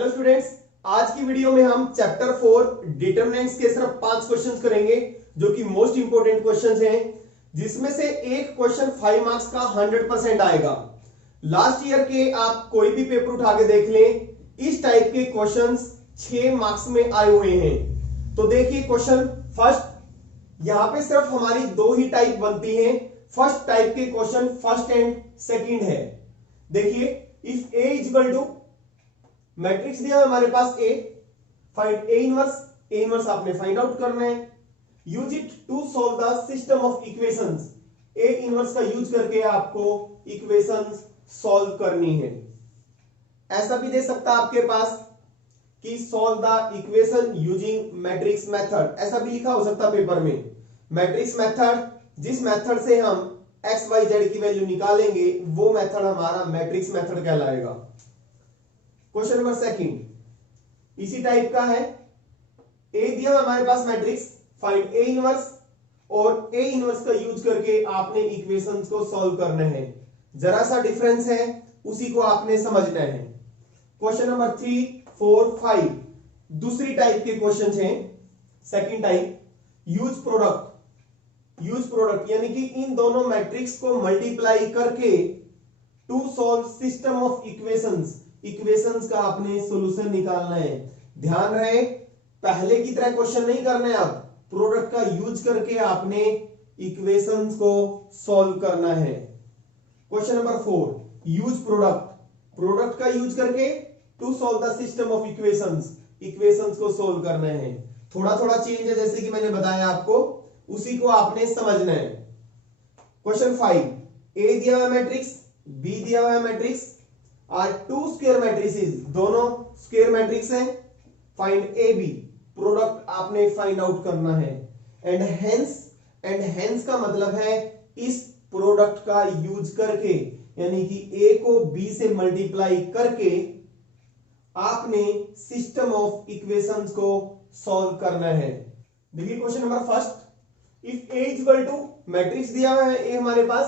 Hello students, आज की video में हम चैप्टर 4 डिटरमिनेंट्स के सिर्फ 5 क्वेश्चंस करेंगे जो कि मोस्ट इंपोर्टेंट क्वेश्चंस हैं, जिसमें से एक क्वेश्चन 5 मार्क्स का 100% आएगा। लास्ट ईयर के आप कोई भी पेपर उठा के देख लें, इस टाइप के क्वेश्चंस 6 मार्क्स में आए हुए हैं। तो देखिए क्वेश्चन फर्स्ट, यहां पे सिर्फ हमारी दो ही टाइप बनती हैं। फर्स्ट टाइप के क्वेश्चन फर्स्ट एंड सेकंड है। देखिए, if A is equal to matrix दिया है हमारे पास A, find A inverse. A inverse आपने फाइंड आउट करना है। Use it to solve the system of equations. A inverse का यूज करके आपको इक्वेशंस सॉल्व करनी है। ऐसा भी दे सकता है आपके पास कि solve the equation using matrix method, ऐसा भी लिखा हो सकता है पेपर में। मैट्रिक्स मेथड, जिस मेथड से हम एक्स वाई जेड की वैल्यू निकालेंगे, वो मेथड हमारा मैट्रिक्स मेथड कहलाएगा। क्वेश्चन नंबर सेकंड इसी टाइप का है। ए दिया हमारे पास मैट्रिक्स, फाइंड ए इनवर्स, और ए इनवर्स का यूज करके आपने इक्वेशंस को सॉल्व करना है। जरा सा डिफरेंस है, उसी को आपने समझना है। क्वेश्चन नंबर 3, 4, 5 दूसरी टाइप के क्वेश्चंस हैं। Second type, use product. Use product यानी कि इन दोनों मैट्रिक्स को मल्टीप्लाई करके to solve system of equations. Equations का आपने सॉल्यूशन निकालना है। ध्यान रहे, पहले की तरह क्वेश्चन नहीं करना है। अब प्रोडक्ट का यूज करके आपने इक्वेशंस को सॉल्व करना है। Question number 4, use product. Product का यूज करके to solve the system of equations. Equations को सॉल्व करना है। थोड़ा थोड़ा चेंज है, जैसे कि मैंने बताया आपको, उसी को आपने समझना है। क्वेश्चन 5, ए दिया हुआ मैट्रिक्स, बी दिया हुआ matrix are two square matrices, दोनों स्क्वायर मैट्रिक्स हैं। फाइंड ए बी, प्रोडक्ट आपने फाइंड आउट करना है। एंड हेंस का मतलब है इस प्रोडक्ट का यूज करके, यानी कि ए को बी से मल्टीप्लाई करके आपने सिस्टम ऑफ इक्वेशंस को सॉल्व करना है। देखिए question number first, if A is equal to matrix दिया हुआ है ए हमारे पास,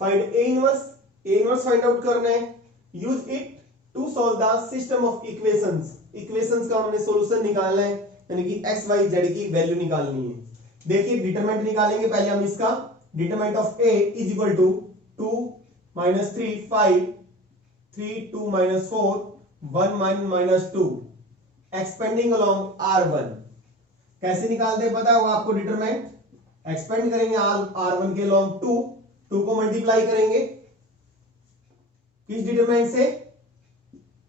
find A inverse. A inverse find out करना है। Use it to solve the system of equations. Equations का हमने सॉल्यूशन निकालना है, यानी कि एक्स वाई जेड की वैल्यू निकालनी है। देखिए डिटरमिनेंट निकालेंगे पहले हम इसका। Determinant of A is equal to 2 - 3 5 3 2 - 4 1 - 2 expanding along R1। कैसे निकालते हैं पता होगा आपको। डिटरमिनेंट एक्सपेंड करेंगे R1 के अलोंग 2 को मल्टीप्लाई करेंगे किस डिटरमिनेंट से,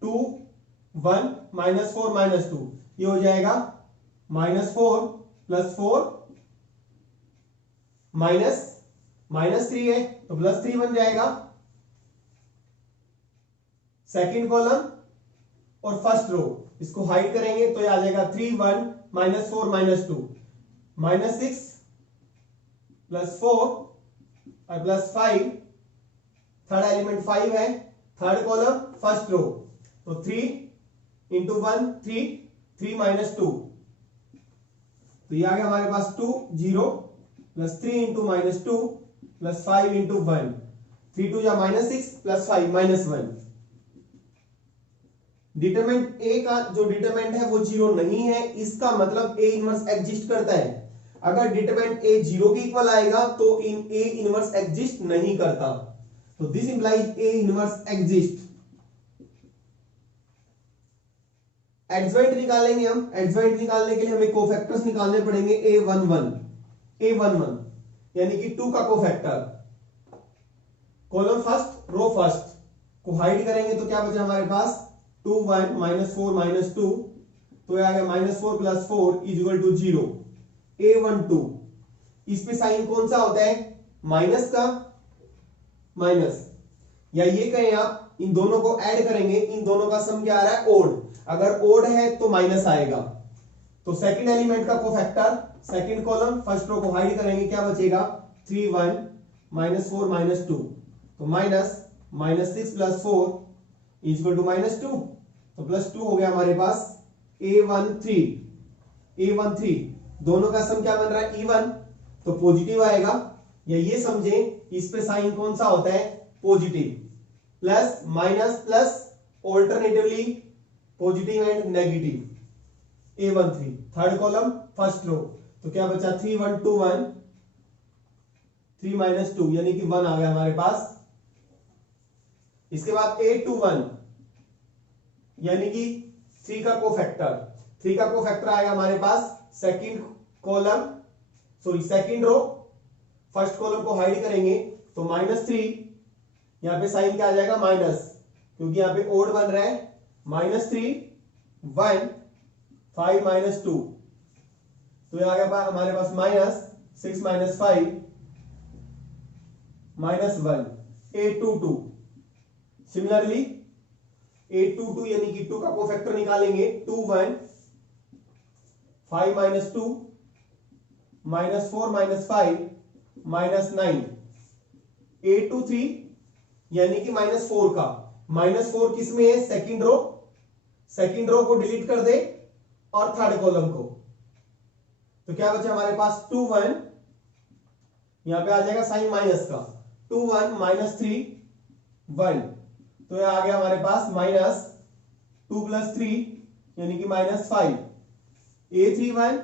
2 1 -4 - 2, ये हो जाएगा -4 + 4 -3 है तो +3 बन जाएगा। सेकंड कॉलम और फर्स्ट रो इसको हाइड करेंगे तो ये आ जाएगा 3 1 -4 - 2 -6 + 4 और +5। थर्ड एलिमेंट 5 है। थर्ड कॉलम फर्स्ट रो, तो 3 × 1 3 3 - 2, तो ये आ गया हमारे पास 2 0 +3 × -2 +5 × 1, 3 2 -6 +5 -1। डिटरमिनेंट ए का जो डिटरमिनेंट है वो 0 नहीं है, इसका मतलब ए इनवर्स एग्जिस्ट करता है। अगर डिटरमिनेंट ए 0 के इक्वल आएगा तो इन ए इनवर्स एग्जिस्ट नहीं करता। तो this implies A inverse exist. Adjoint निकालेंगे हम। एडजॉइंट निकालने के लिए हमें कोफैक्टर्स निकालने पड़ेंगे। A11 यानी कि 2 का cofactor. Column first row first को हाइड करेंगे तो क्या बचा हमारे पास, 2 1 -4 - 2, तो ये आ गया -4 + 4 = 0। A12 इस पे साइन कौन सा होता है, माइनस का। माइनस, या ये कहें आप इन दोनों को ऐड करेंगे, इन दोनों का सम क्या आ रहा है, ओड। अगर ओड है तो माइनस आएगा। तो सेकंड एलिमेंट का cofactor, second column first row को हाइड करेंगे, क्या बचेगा, 3 1 -4 - 2, तो -6 + 4 = -2, तो +2 हो गया हमारे पास। A13 दोनों का सम क्या बन रहा है, E1, तो पॉजिटिव आएगा। या ये समझे इस पे साइन कौन सा होता है, positive. Plus minus plus alternatively positive and negative A13। Third column first row, तो क्या बचा 3 1 2 1, 3 माइनस 2 यानी कि 1 आ गया हमारे पास। इसके बाद A21 यानी कि 3 का कोफैक्टर, 3 का कोफैक्टर आएगा हमारे पास second column, sorry second row, first column को हाइड करेंगे तो -3, यहां पे साइन क्या आ जाएगा माइनस, क्योंकि यहां पे ओड बन रहा है। -3 1 5 -2, तो यह आ गया हमारे पास -6 -5 -1 A22। सिमिलरली A22 यानी कि 2 का कोफैक्टर निकालेंगे 2 1 5 -2 -4 -5 -9 A23 यानी कि -4 का, -4 किस में है सेकंड रो, सेकंड रो को डिलीट कर दे और थर्ड कॉलम को, तो क्या बचा हमारे पास 2 1, यहां पे आ जाएगा साइन माइनस का 2 1 -3 1, तो यह आ गया हमारे पास -2 + 3 यानी कि -5 A31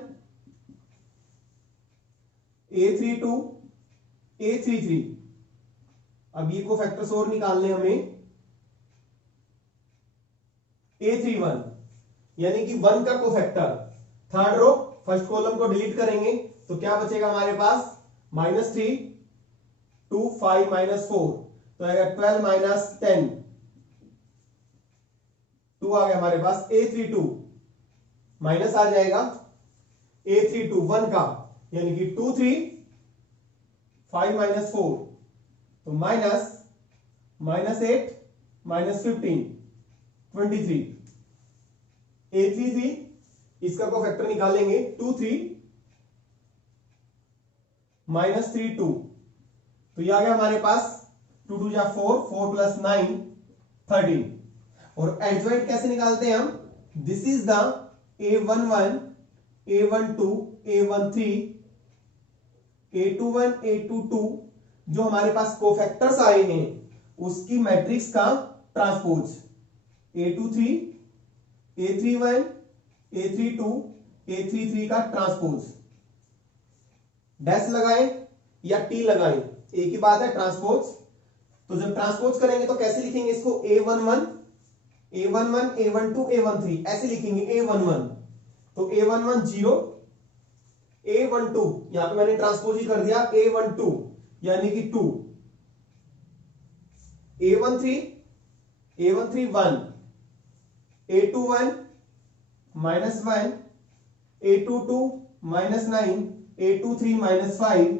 A32 A33। अब ये को फैक्टर्स और निकालने हमें A31 यानी कि 1 का cofactor, third row first column को डिलीट करेंगे तो क्या बचेगा हमारे पास -3 2 5 -4, तो आएगा 12 -10 2 आ गया हमारे पास। A32 माइनस आ जाएगा A32 1 का यानी कि 2 3 5 -4, तो -8 -15 23। A33 इसका को फैक्टर निकालेंगे 2 3 -3 2, तो यह आ गया हमारे पास 2 2 4 4 + 9 13। और एडजॉइंट कैसे निकालते हैं हम, this is the A11 A12 A13 A21 A22 जो हमारे पास कोफैक्टर्स आए हैं उसकी मैट्रिक्स का transpose, A23 A31 A32 A33 का ट्रांसपोज। डैश लगाएं या टी लगाएं एक ही बात है, ट्रांसपोज। तो जब ट्रांसपोज करेंगे तो कैसे लिखेंगे इसको, A11 A11 A12 A13 ऐसे लिखेंगे A11, तो A11 0 A12 यहां पे मैंने ट्रांसपोज ही कर दिया A12 यानी कि 2 A13 1 A21 -1 A22 -9 A23 -5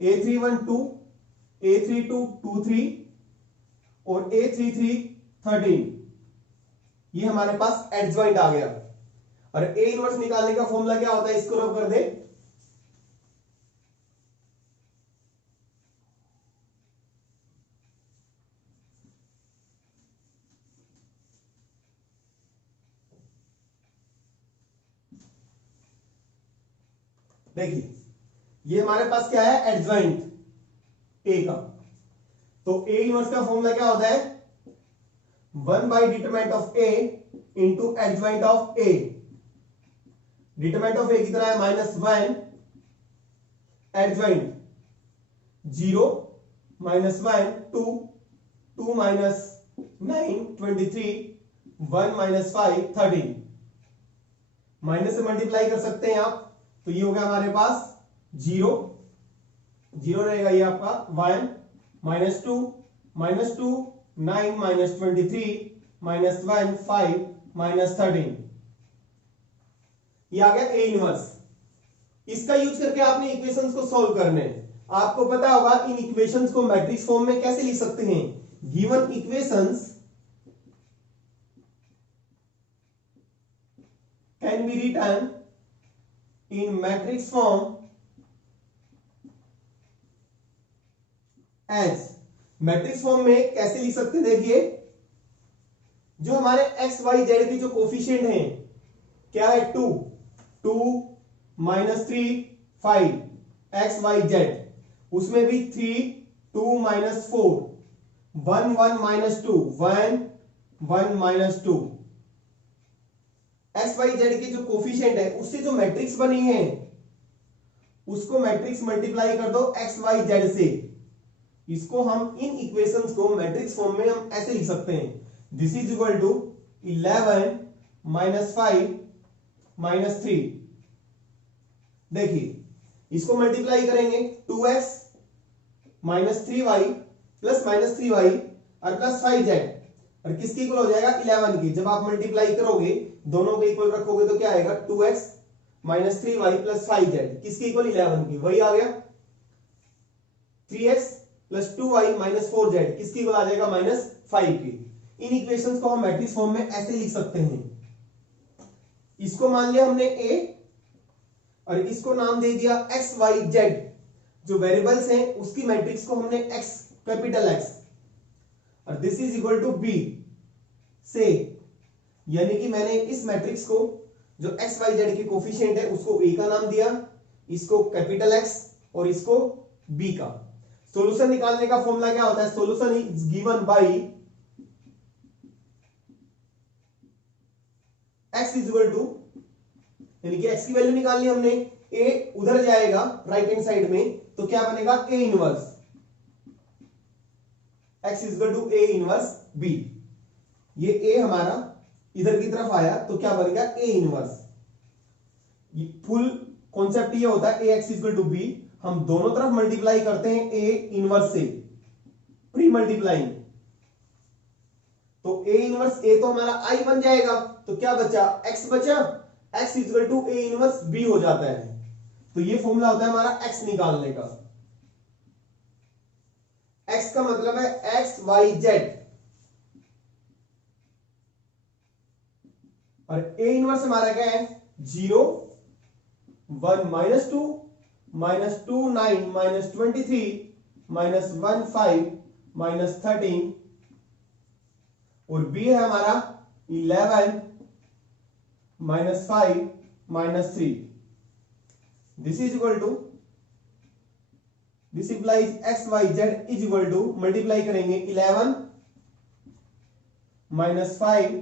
A31 2 A32 2 3 और A33 13। ये हमारे पास एडजॉइंट आ गया। और A इनवर्स निकालने का फॉर्मूला क्या होता है, इसको रब कर दे, देखिए ये हमारे पास क्या है एडजॉइंट A का, तो A इनवर्स का फॉर्मूला क्या होता है 1/डिटरमिनेंट of A into adjoint of A। Determinant of A कितना है -1, एडजॉइंट 0 -1 2 2 -9 23 1 -5 13। माइनस से मल्टीप्लाई कर सकते हैं आप, तो ये हो गया हमारे पास 0 0 रहेगा ये आपका 1 -2 -2 9 -23 -1 5 -13। ये आ गया A इनवर्स। इसका यूज करके आपने इक्वेशंस को सॉल्व करने हैं। आपको पता होगा इन इक्वेशंस को मैट्रिक्स फॉर्म में कैसे लिख सकते हैं, given equations can be written in matrix form as. Matrix form में कैसे लिख सकते हैं, देखिए जो हमारे एक्स वाई जेड के जो कोफिशिएंट हैं क्या है 2 2 -3 5 एक्स वाई जेड, उसमें भी 3 2 -4 1 1 -2 1 1 -2 एक्स वाई जेड के जो कोफिशिएंट है उससे जो मैट्रिक्स बनी है उसको मैट्रिक्स मल्टीप्लाई कर दो एक्स वाई जेड से। इसको हम इन इक्वेशंस को मैट्रिक्स फॉर्म में हम ऐसे लिख सकते हैं, this is equal to 11 minus 5 minus 3। देखिए इसको मल्टीप्लाई करेंगे 2x minus 3y plus minus 3y और प्लस 5z और किसकी इक्वल हो जाएगा 11 की। जब आप मल्टीप्लाई करोगे दोनों को इक्वल रखोगे तो क्या आएगा 2x minus 3y plus 5z किसकी इक्वल 11 की, वही आ गया। 3x plus 2y minus 4z किसकी इक्वल आ जाएगा माइनस 5 की। इन इक्वेशंस को हम मैट्रिक्स फॉर्म में ऐसे लिख सकते हैं। इसको मान लिया हमने a और इसको नाम दे दिया एक्स वाई जेड, जो वेरिएबल्स हैं उसकी मैट्रिक्स को हमने x कैपिटल X और this is equal to b से, यानी कि मैंने इस मैट्रिक्स को जो एक्स वाई जेड के कोफिशिएंट है उसको a का नाम दिया, इसको कैपिटल X और इसको b का। सॉल्यूशन निकालने का फॉर्मूला क्या होता है, solution is given by x is equal to, यानी कि x की वैल्यू निकालनी हमने, a उधर जाएगा राइट हैंड साइड में तो क्या बनेगा a inverse, x is equal to a inverse b। ये a हमारा इधर की तरफ आया तो क्या बनेगा a इनवर्स। फुल कॉन्सेप्ट ये होता है ax इक्वल टू b, हम दोनों तरफ मल्टीप्लाई करते हैं a इनवर्स से, प्री मल्टीप्लाइंग। तो a इनवर्स a तो हमारा i बन जाएगा, तो क्या बचा x बचा, x equal to a inverse b हो जाता है। तो ये फॉर्मूला होता है हमारा x निकालने का। x का मतलब है x y z और a इनवर्स हमारा क्या है 0 1 minus 2 minus 2 9 minus 23 minus 1 5 minus 13 और b है हमारा 11 minus 5 minus 3। This is equal to, this implies X Y Z is equal to, multiply करेंगे 11 माइनस 5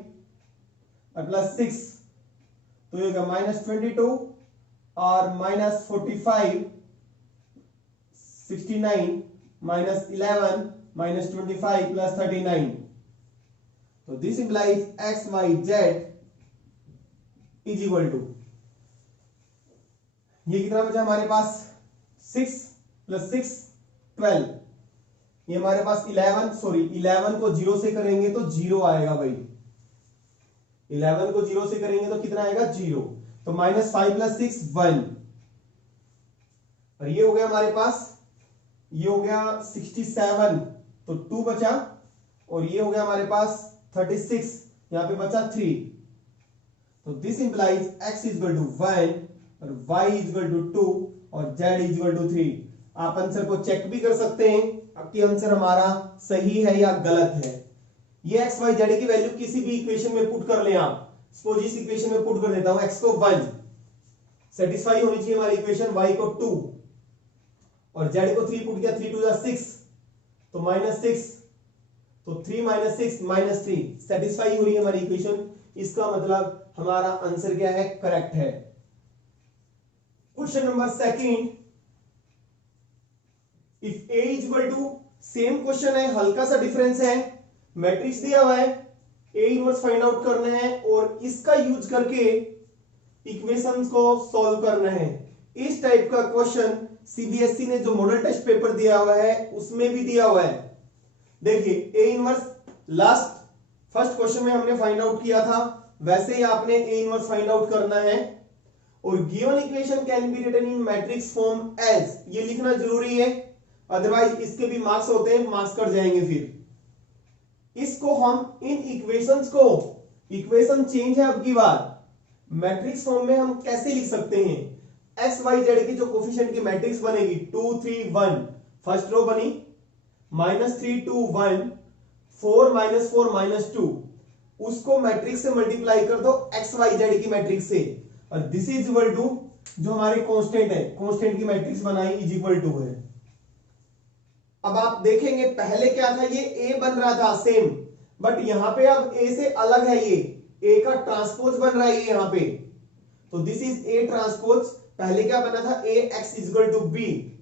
और प्लस 6 तो ये होगा माइनस 22 और माइनस 45 69 माइनस 11 माइनस 25 प्लस 39। तो this implies X Y Z is equal to, ये कितना बचा हमारे पास 6 प्लस 6 12, ये हमारे पास 11 को 0 से करेंगे तो 0 आएगा भाई, 11 को 0 से करेंगे तो कितना आएगा 0, तो माइनस 5 प्लस 6 1 और ये हो गया हमारे पास, ये हो गया 67 तो 2 बचा और ये हो गया हमारे पास 36, यहां पे बचा 3। तो this implies x is equal to 1 और y इज इक्वल टू 2 और z इज इक्वल टू 3। आप आंसर को चेक भी कर सकते हैं आपकी आंसर हमारा सही है या गलत है। ये x y z की वैल्यू किसी भी इक्वेशन में पुट कर लें आप, सपोज इस इक्वेशन में पुट कर देता हूं, x को 1 सेटिस्फाई होनी चाहिए हमारी इक्वेशन, y को 2 और z को 3 पुट किया, 3 2 6 तो माइनस 6, तो 3 माइनस 6 माइनस 3 सेटिस्फाई हो रही है हमारी इक्वेशन। इसका मतलब हमारा आंसर क्या है, करेक्ट है। Question number second, if a is equal to, same question है, हल्का सा डिफरेंस है, मैट्रिक्स दिया हुआ है, a इनवर्स फाइंड आउट करना है और इसका यूज करके इक्वेशंस को सॉल्व करना है। इस टाइप का क्वेश्चन सीबीएसई ने जो मॉडल टेस्ट पेपर दिया हुआ है उसमें भी दिया हुआ है। देखिए a inverse last first question में हमने फाइंड आउट किया था, वैसे ही आपने a इनवर्स फाइंड आउट करना है और given equation can be written in matrix form as, ये लिखना जरूरी है, अदरवाइज इसके भी मार्क्स होते हैं, मार्क्स कट जाएंगे। फिर इसको हम इन इक्वेशंस को, इक्वेशन चेंज है अब की बार, मैट्रिक्स फॉर्म में हम कैसे लिख सकते हैं। एक्स वाई जेड की जो कोफिशिएंट की मैट्रिक्स बनेगी 2 3 1, फर्स्ट रो बनी -3 2 1 4 -4 -2, उसको मैट्रिक्स से मल्टीप्लाई कर दो एक्स वाई जेड की मैट्रिक्स से और दिस इज इक्वल टू जो हमारी कांस्टेंट है, कांस्टेंट की मैट्रिक्स बनाई इज इक्वल टू है। अब आप देखेंगे पहले क्या था, ये a बन रहा था सेम, बट यहां पे अब a से अलग है, ए का ट्रांसपोज बन रहा है यहां पे, तो दिस इज ए ट्रांसपोज। पहले क्या बना था, ए एक्स इक्वल टू बी।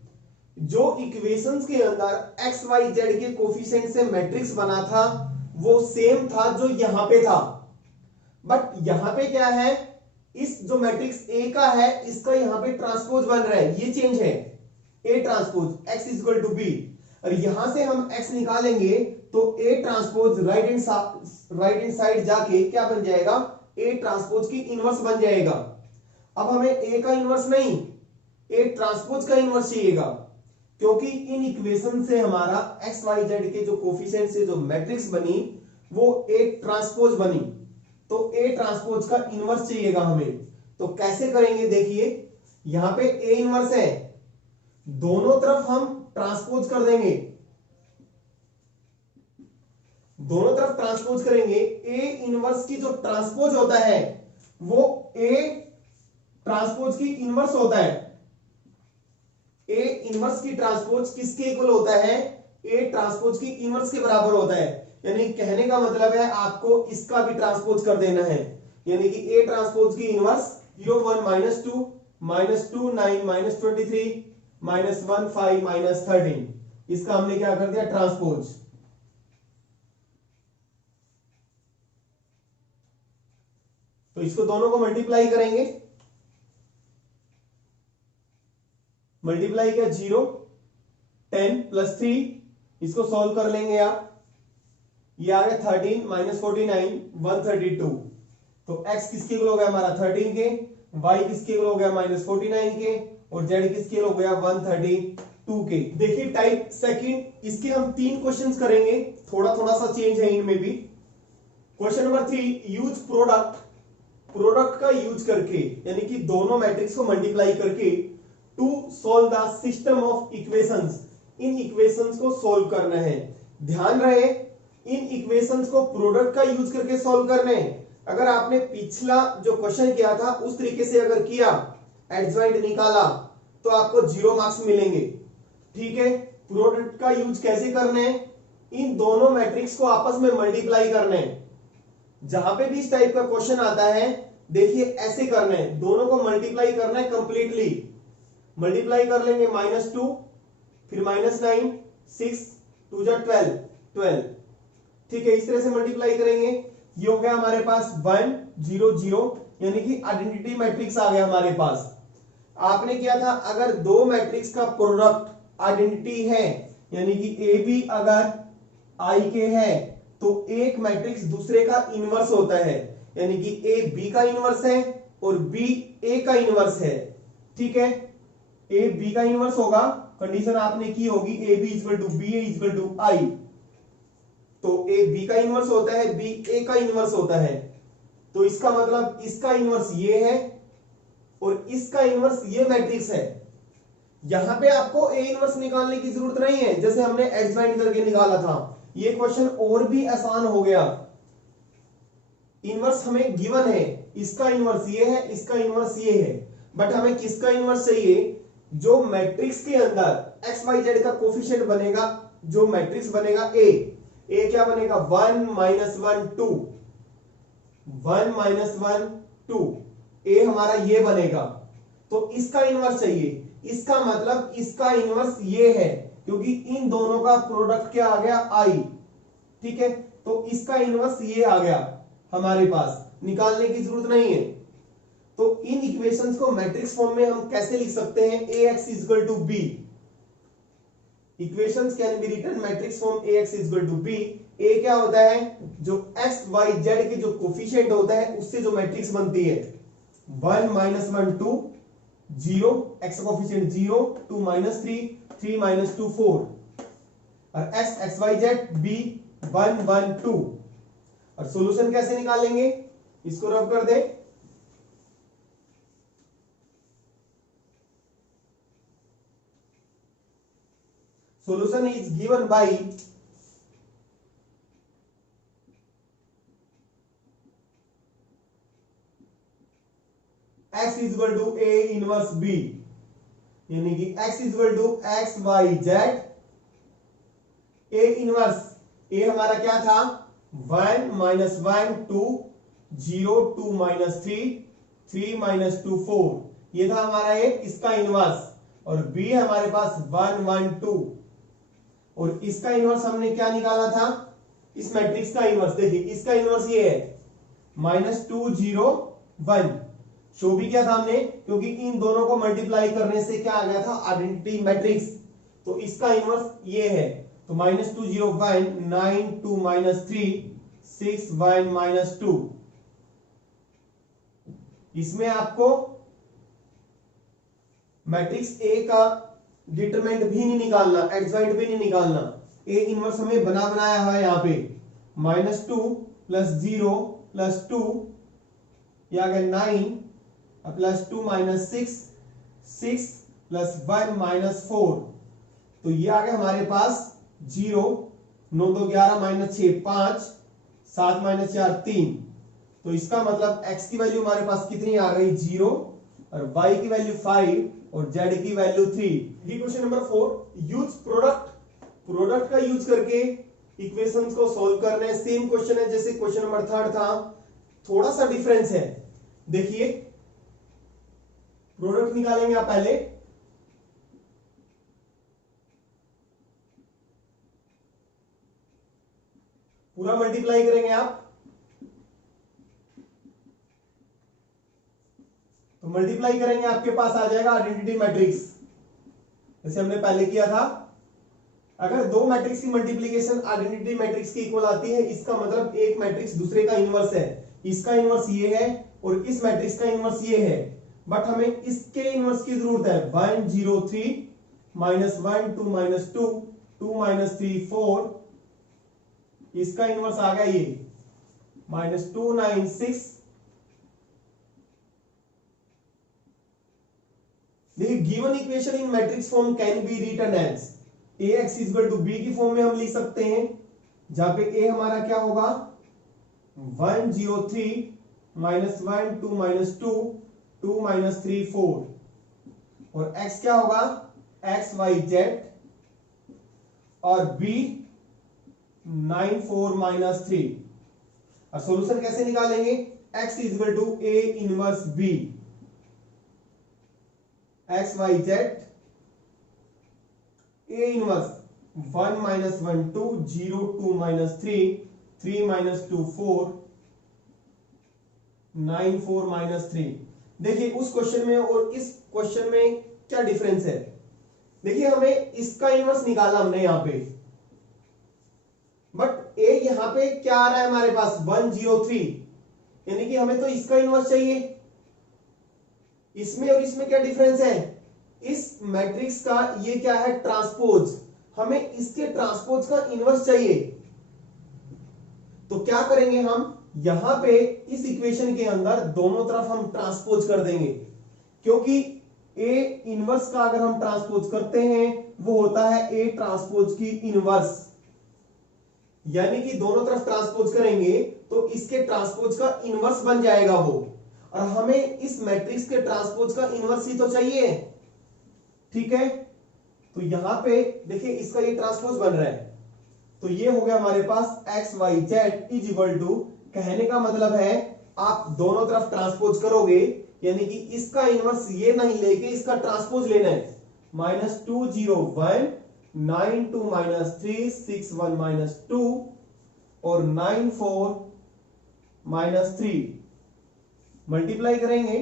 जो इक्वेशंस के अंदर एक्स वाई जेड के कोफिशिएंट से मैट्रिक्स बना था वो सेम था जो यहां पे था, बट यहां पे क्या है, इस जो मैट्रिक्स ए का है इसका यहां पे ट्रांसपोज बन रहा है, ये चेंज है, A transpose X equal to B. और यहां से हम एक्स निकालेंगे तो A transpose right hand side जाके क्या बन जाएगा, ए ट्रांसपोज की इनवर्स बन जाएगा। अब हमें ए का इनवर्स नहीं, ए ट्रांसपोज का इनवर्स चाहिएगा, क्योंकि इन इक्वेशन से हमारा एक्स वाई जेड के जो कोफिशिएंट से जो मैट्रिक्स बनी वो ए ट्रांसपोज बनी, तो ए ट्रांसपोज का इनवर्स चाहिएगा हमें। तो कैसे करेंगे, देखिए यहां पे ए इनवर्स है, दोनों तरफ हम ट्रांसपोज कर देंगे, दोनों तरफ ट्रांसपोज करेंगे। ए इनवर्स की जो ट्रांसपोज होता है वो ए ट्रांसपोज की इनवर्स होता है। ए इनवर्स की ट्रांसपोज किसके इक्वल होता है, ए ट्रांसपोज की इनवर्स के बराबर होता है। यानी कहने का मतलब है आपको इसका भी ट्रांसपोज कर देना है, यानी कि ए ट्रांसपोज की इनवर्स 0 1 -2 -2 9 -23 -1 5 -13, इसका हमने क्या कर दिया, ट्रांसपोज। तो इसको दोनों को मल्टीप्लाई करेंगे, मल्टीप्लाई किया 0 10 + 3, इसको सॉल्व कर लेंगे आप, ये आ गया 13 -49 132। तो x किसके इक्वल हो गया हमारा 13 के, y किसके इक्वल हो गया -49 के, और z किसके इक्वल हो गया 132 के। देखिए टाइप सेकंड, इसके हम 3 क्वेश्चंस करेंगे, थोड़ा थोड़ा सा चेंज है इनमें भी। Question number 3, use product, product का यूज करके यानी कि दोनों मैट्रिक्स को मल्टीप्लाई करके to solve the system of equations, इन इक्वेशंस को सॉल्व करना है। ध्यान रहे इन इक्वेशंस को प्रोडक्ट का यूज करके सॉल्व करना है। अगर आपने पिछला जो क्वेश्चन किया था उस तरीके से अगर किया, एडजॉइंट निकाला, तो आपको 0 मार्क्स मिलेंगे। ठीक है, प्रोडक्ट का यूज कैसे करना है, इन दोनों मैट्रिक्स को आपस में मल्टीप्लाई करना है। जहां पे भी इस टाइप का क्वेश्चन आता है देखिए ऐसे करना है, दोनों को मल्टीप्लाई करना है कंप्लीटली। मल्टीप्लाई कर लेंगे -2 फिर -9 6 2 12। ठीक है, इस तरह से मल्टीप्लाई करेंगे, ये हो गया हमारे पास 1 0 0, यानी कि आइडेंटिटी मैट्रिक्स आ गया हमारे पास। आपने किया था अगर दो मैट्रिक्स का प्रोडक्ट आइडेंटिटी है, यानी कि ए बी अगर आई के है तो एक मैट्रिक्स दूसरे का इनवर्स होता है, यानी कि ए बी का इनवर्स है और बी ए का इनवर्स है। ठीक है, ए बी का इनवर्स होगा, कंडीशन आपने की होगी A B equal to B A equal to I, तो ए बी का इनवर्स होता है, बी ए का इनवर्स होता है। तो इसका मतलब इसका इनवर्स ये है और इसका इनवर्स ये मैट्रिक्स है। यहां पे आपको ए इनवर्स निकालने की जरूरत नहीं है, जैसे हमने एडजॉइंट करके निकाला था। ये क्वेश्चन और भी आसान हो गया। इनवर्स हमें गिवन है, इसका इनवर्स ये है, इसका इनवर्स ये है, बट हमें किसका इनवर्स चाहिए, जो मैट्रिक्स के अंदर एक्स वाई जेड का कोफिशिएंट बनेगा, जो मैट्रिक्स बनेगा ए क्या बनेगा 1 -1 2 1 -1 2, ए हमारा ये बनेगा, तो इसका इनवर्स चाहिए। इसका मतलब इसका इनवर्स ये है, क्योंकि इन दोनों का प्रोडक्ट क्या आ गया आई। ठीक है, तो इसका इनवर्स ये आ गया हमारे पास, निकालने की जरूरत नहीं है। तो इन इक्वेशंस को मैट्रिक्स फॉर्म में हम कैसे लिख सकते हैं, ax equal to B, equations can be written matrix form ax equal to B. A क्या होता है, जो x y z के जो कोफिशिएंट होता है उससे जो मैट्रिक्स बनती है, 1 -1 2 0, x कोफिशिएंट 0 2 -3 3 -2 4, और x y z b 1 1 2। और सॉल्यूशन कैसे निकालेंगे, इसको रब कर दे, solution is given by x is equal to a inverse b, यानी कि x is equal to x y z a inverse. a हमारा क्या था 1 -1 2 0 2 माइनस 3 3 माइनस 2 4। ये था हमारा एक इसका इनवर्स। और b हमारे पास 1 1 2। और इसका इनवर्स हमने क्या निकाला था, इस मैट्रिक्स का इनवर्स। देखिए इसका इनवर्स ये है -2 0 1। शो भी किया था हमने, क्योंकि इन दोनों को मल्टीप्लाई करने से क्या आ गया था, आइडेंटिटी मैट्रिक्स। तो इसका इनवर्स ये है। तो -2 0 1 9 2 -3 6 1 -2। इसमें आपको मैट्रिक्स ए का डिटरमिनेंट भी नहीं निकालना, एडजॉइंट भी नहीं निकालना। ए इनवर्स हमें बनाया है यहां पे -2 + 0 + 2, ये आ गया 9 +2 -6 6 + 1 -4। तो ये आ गया हमारे पास 0 9 2 11 -6 5 7 -4 3। तो इसका मतलब x की वैल्यू हमारे पास कितनी आ गई 0, और y की वैल्यू 5 और z की value 3। Question number 4, use product का यूज करके इक्वेशंस को सॉल्व करना है। सेम क्वेश्चन है जैसे क्वेश्चन नंबर 3 था, थोड़ा सा डिफरेंस है। देखिए प्रोडक्ट निकालेंगे आप पहले। पूरा मल्टीप्लाई करेंगे आप, तो मल्टीप्लाई करेंगे आपके पास आ जाएगा आइडेंटिटी मैट्रिक्स, जैसे हमने पहले किया था। अगर दो मैट्रिक्स की मल्टीप्लिकेशन आइडेंटिटी मैट्रिक्स के इक्वल आती है, इसका मतलब एक मैट्रिक्स दूसरे का इनवर्स है। इसका इनवर्स ये है और इस मैट्रिक्स का इनवर्स ये है, बट हमें इसके इनवर्स की जरूरत है। 1 0 3 -1 2 -2 2 -3 4। इसका इनवर्स आ गया ये -2 9 6। देखिए given equation in matrix form can be written as ax = b की फॉर्म में हम लिख सकते हैं, जहां पे a हमारा क्या होगा 1 0 3 -1 2 -2 2 -3 4। और x क्या होगा x y z, और b 9 4 -3। और सॉल्यूशन कैसे निकालेंगे, x = a inverse b, x y z a inverse 1 -1 2 0 2 -3 3 -2 4 9 4 -3। देखिए उस क्वेश्चन में और इस क्वेश्चन में क्या डिफरेंस है। देखिए हमें इसका इनवर्स निकाला हमने यहां पे, बट a यहां पे क्या आ रहा है हमारे पास 1 0 3, यानी कि हमें तो इसका इनवर्स चाहिए। इसमें और इसमें क्या डिफरेंस है, इस मैट्रिक्स का ये क्या है ट्रांसपोज, हमें इसके ट्रांसपोज का इनवर्स चाहिए। तो क्या करेंगे हम, यहां पे इस इक्वेशन के अंदर दोनों तरफ हम ट्रांसपोज कर देंगे, क्योंकि a इनवर्स का अगर हम ट्रांसपोज करते हैं वो होता है a ट्रांसपोज की इनवर्स, यानी कि दोनों तरफ ट्रांसपोज करेंगे तो इसके ट्रांसपोज का इनवर्स बन जाएगा वो। और हमें इस मैट्रिक्स के ट्रांसपोज का इनवर्स ही तो चाहिए, ठीक है। तो यहां पे देखिए इसका ये ट्रांसपोज बन रहा है, तो ये हो गया हमारे पास x y z कहने का मतलब है आप दोनों तरफ ट्रांसपोज करोगे, यानी कि इसका इनवर्स ये नहीं लेके इसका ट्रांसपोज लेना है। -2 0 1 9 2 -3 6 1 -2 और 9 4 -3। मल्टीप्लाई करेंगे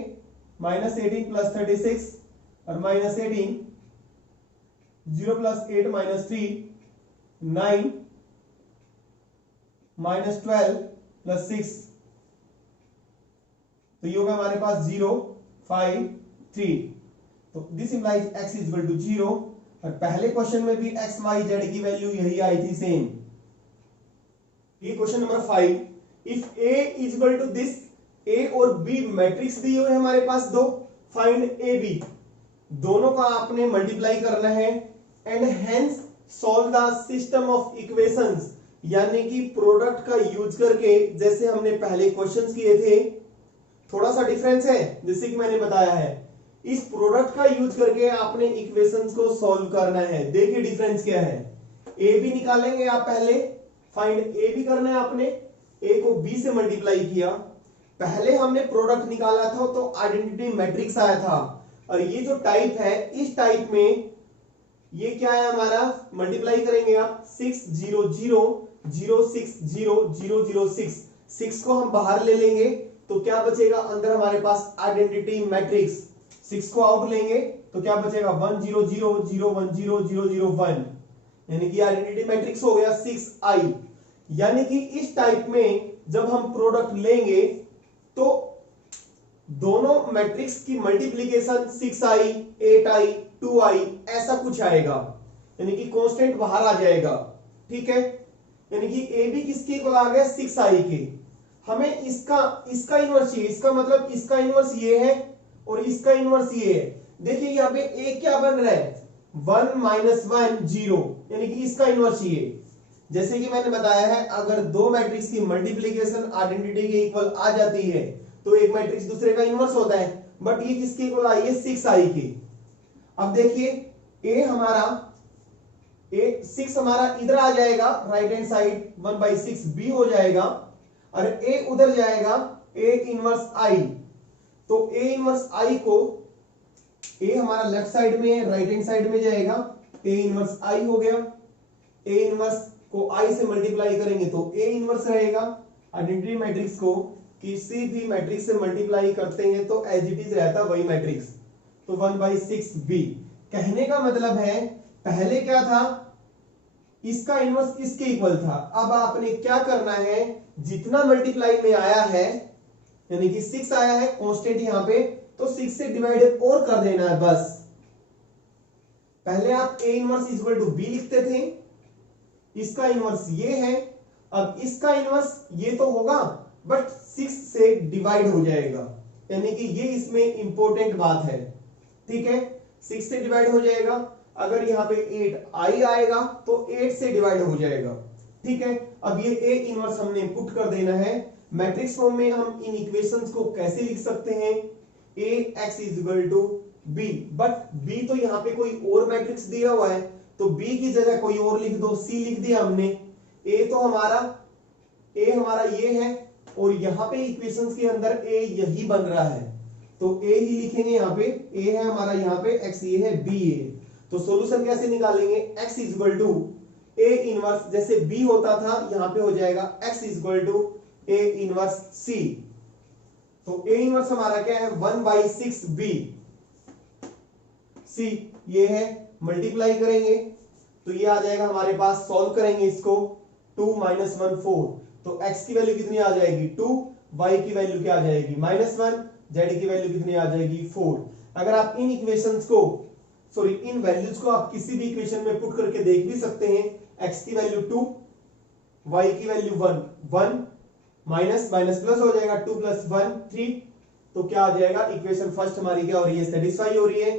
-18 + 36 और -18 0 + 8 -3 9 -12 + 6। तो ये होगा हमारे पास 0 5 3। तो दिस इंप्लाइज x = 0। और पहले क्वेश्चन में भी x y z की वैल्यू यही आई थी सेम। ये question number 5, if a = this, a और b मैट्रिक्स दिए हुए हमारे पास दो, फाइंड a b। दोनों का आपने मल्टीप्लाई करना है and hence solve the system of equations, यानी कि प्रोडक्ट का यूज करके, जैसे हमने पहले क्वेश्चंस किए थे। थोड़ा सा डिफरेंस है जैसे कि मैंने बताया है, इस प्रोडक्ट का यूज करके आपने इक्वेशंस को सॉल्व करना है। देखिए डिफरेंस क्या है, ए बी निकालेंगे आप पहले, फाइंड ए बी करना है आपने। ए को बी से मल्टीप्लाई किया, पहले हमने प्रोडक्ट निकाला था तो आइडेंटिटी मैट्रिक्स आया था, और ये जो टाइप है, इस टाइप में ये क्या है हमारा, मल्टीप्लाई करेंगे आप 6 0 0 0 6 0 0 0 6, 6 को हम बाहर ले लेंगे तो क्या बचेगा, अंदर हमारे पास आइडेंटिटी मैट्रिक्स, 6 को आउट लेंगे तो क्या बचेगा 1 0 0 0 1 0 0 0 1, यानी कि आइडेंटिटी मैट्रिक्स हो गया 6i। यानी कि इस टाइप में जब हम प्रोडक्ट लेंगे तो दोनों मैट्रिक्स की मल्टीप्लीकेशन 6i 8i 2i ऐसा कुछ आएगा, यानी कि कांस्टेंट बाहर आ जाएगा। ठीक है, यानी कि ए बी किसके इक्वल आ गया 6i के। हमें इसका इनवर्स चाहिए, इसका मतलब इसका इनवर्स ये है और इसका इनवर्स ये है। देखिए यहाँ पे ए क्या बन रहा है 1 - 1 0, यानी कि इसका इनवर्स ये। जैसे कि मैंने बताया है, अगर दो मैट्रिक्स की मल्टीप्लीकेशन आइडेंटिटी के इक्वल आ जाती है तो एक मैट्रिक्स दूसरे का इनवर्स होता है, बट ये किसके इक्वल आई है 6i की। अब देखिए ए 6 हमारा इधर आ जाएगा राइट हैंड साइड 1/6 b हो जाएगा, और ए उधर जाएगा ए इनवर्स आई। तो ए इनवर्स आई को, ए हमारा लेफ्ट साइड में है, राइट हैंड साइड में जाएगा, ए इनवर्स आई हो गया। ए इनवर्स को आई से मल्टीप्लाई करेंगे तो ए इनवर्स रहेगा। आइडेंटिटी मैट्रिक्स को किसी भी मैट्रिक्स से मल्टीप्लाई करते हैं तो एज इट इज रहता वही मैट्रिक्स, तो 1/6 b। कहने का मतलब है पहले क्या था, इसका इनवर्स इसके इक्वल था। अब आपने क्या करना है, जितना मल्टीप्लाई में आया है, यानी कि 6 आया है कांस्टेंट यहां पे, तो 6 से डिवाइड और कर देना है बस। पहले आप A inverse equal to B लिखते थे, इसका इनवर्स ये है, अब इसका इनवर्स ये तो होगा बट 6 से डिवाइड हो जाएगा, यानी कि ये इसमें इंपॉर्टेंट बात है। ठीक है, 6 से डिवाइड हो जाएगा। अगर यहाँ पे 8i आएगा तो 8 से डिवाइड हो जाएगा। ठीक है, अब ये ए इनवर्स हमने पुट कर देना है। मैट्रिक्स फॉर्म में हम इन इक्वेशंस को कैसे लिख सकते हैं, ax = b, बट b तो यहाँ पे कोई और मैट्रिक्स दिया हुआ है तो b की जगह कोई और लिख दो, c लिख दिया हमने। a हमारा ये है, और यहाँ पे इक्वेशंस के अंदर a यही बन रहा है तो a ही लिखेंगे। यहाँ पे a है हमारा, यहाँ पे x ये है, b है। तो सॉल्यूशन कैसे निकालेंगे, x = a इनवर्स, जैसे b होता था यहाँ पे हो जाएगा x = a इनवर्स c। तो a इनवर्स हमारा क्या है 1/6 b, c ये है, मल्टीप्लाई करेंगे तो ये आ जाएगा हमारे पास। सॉल्व करेंगे इसको, 2 - 1 4, तो x की वैल्यू कितनी आ जाएगी 2, y की वैल्यू क्या आ जाएगी -1, z की वैल्यू कितनी आ जाएगी 4। अगर आप इन इक्वेशंस को, सॉरी इन वैल्यूज को आप किसी भी इक्वेशन में पुट करके देख भी सकते हैं। x की वैल्यू 2, y की वैल्यू 1 माइनस माइनस प्लस हो जाएगा, 2 + 1 3, तो क्या आ जाएगा, इक्वेशन फर्स्ट हमारी क्या हो रही है, सेटिस्फाई हो रही है।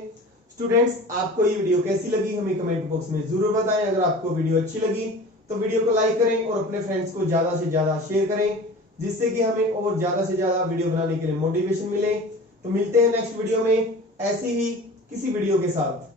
स्टूडेंट्स, आपको ये वीडियो कैसी लगी हमें कमेंट बॉक्स में जरूर बताएं। अगर आपको वीडियो अच्छी लगी तो वीडियो को लाइक करें और अपने फ्रेंड्स को ज्यादा से ज्यादा शेयर करें, जिससे कि हमें और ज्यादा से ज्यादा वीडियो बनाने के लिए मोटिवेशन मिले। तो मिलते हैं नेक्स्ट वीडियो में ऐसे ही किसी वीडियो के साथ।